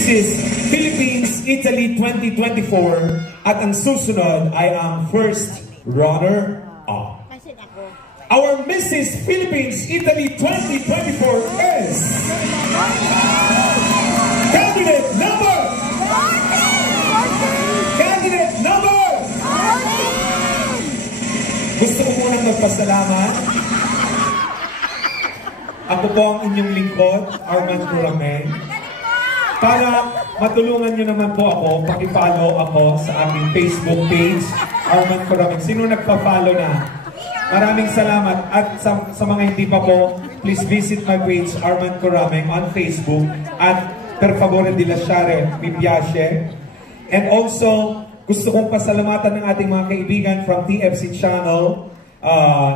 Mrs. Philippines Italy 2024 at ang susunod ay ang first runner-up. Our Mrs. Philippines Italy 2024 is candidate number 14. Gusto ko munang magpasalamat. Ako po ang inyong lingkod, Arman Curameng. Para matulungan nyo naman po ako, pakipollow ako sa aking Facebook page, Arman Curameng. Sino nagpa-follow na? Maraming salamat. At sa mga hindi pa po, please visit my page, Arman Curameng, on Facebook. At per favore di lasciare mi piace. And also, gusto kong pasalamatan ng ating mga kaibigan from TFC Channel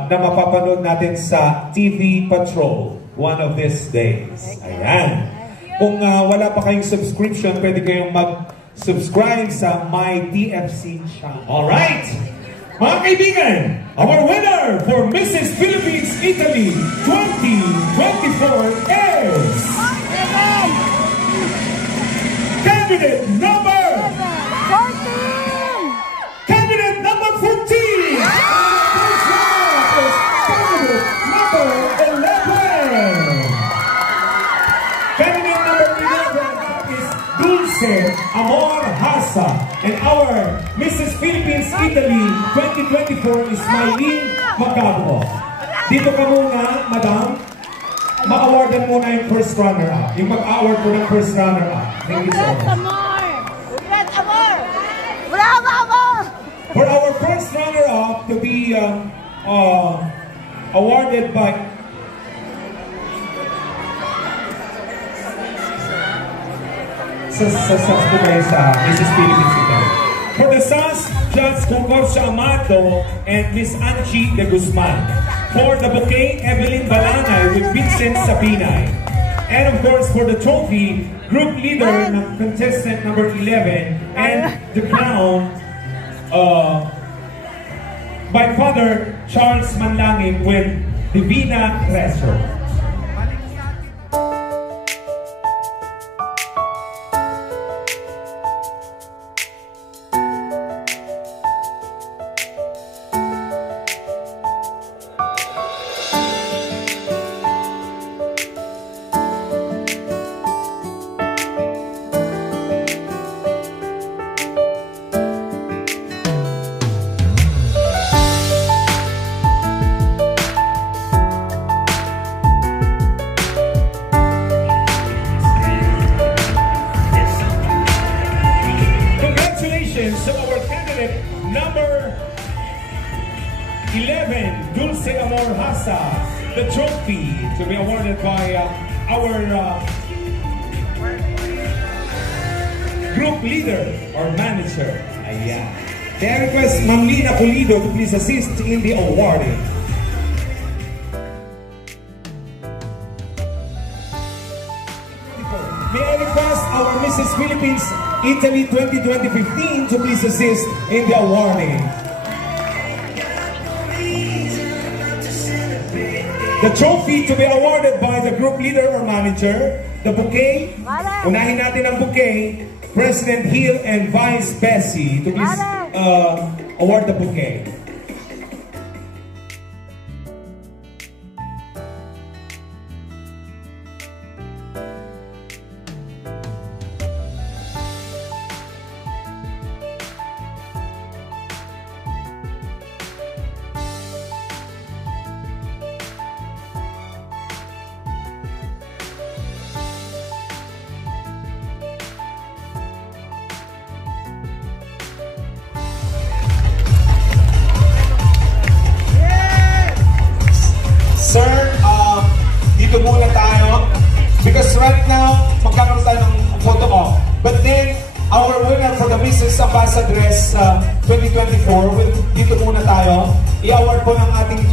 na mapapanood natin sa TV Patrol one of these days. Ayan. Kung wala pa kayong subscription, pwede kayong mag-subscribe sa My TFC Channel. Alright! Mga kaibigan, our winner for Mrs. Philippines Italy 2024 is candidate number 14! Candidate number 14! Candidate number 11! Candidate number 11 is Dulce Amor Hasa. And our Mrs. Philippines Italy 2024 is Mylene Magabo. Dito ka muna, madam. Ma-awardan muna yung first runner-up. Yung mag-award po ng first runner-up. Thank you so much. For our first runner-up to be awarded by sa Mrs. Philippines Italy. For the SAS, Judge Concorcia Amato and Miss Angie de Guzman. For the bouquet, Evelyn Balanay with Vincent Sabinay. And of course, for the trophy, group leader, contestant number 11, and the crown by Father Charles Manlangin with Divina Treasure. So our candidate number 11, Dulce Amor Hasa, the trophy to be awarded by our group leader or manager. Ayan. May I request Ma'am Lina Pulido to please assist in the awarding. May I request our Mrs. Philippines Italy 2015 to please assist in the awarding. The trophy to be awarded by the group leader or manager. The bouquet, unahin natin ang bouquet, President Hill and Vice Bessie to please award the bouquet. Sir, dito muna tayo because right now, magkakaroon tayo ng photo op. But then, our winner for the Mrs. Ambassadress 2024, dito muna tayo. I-award po ng ating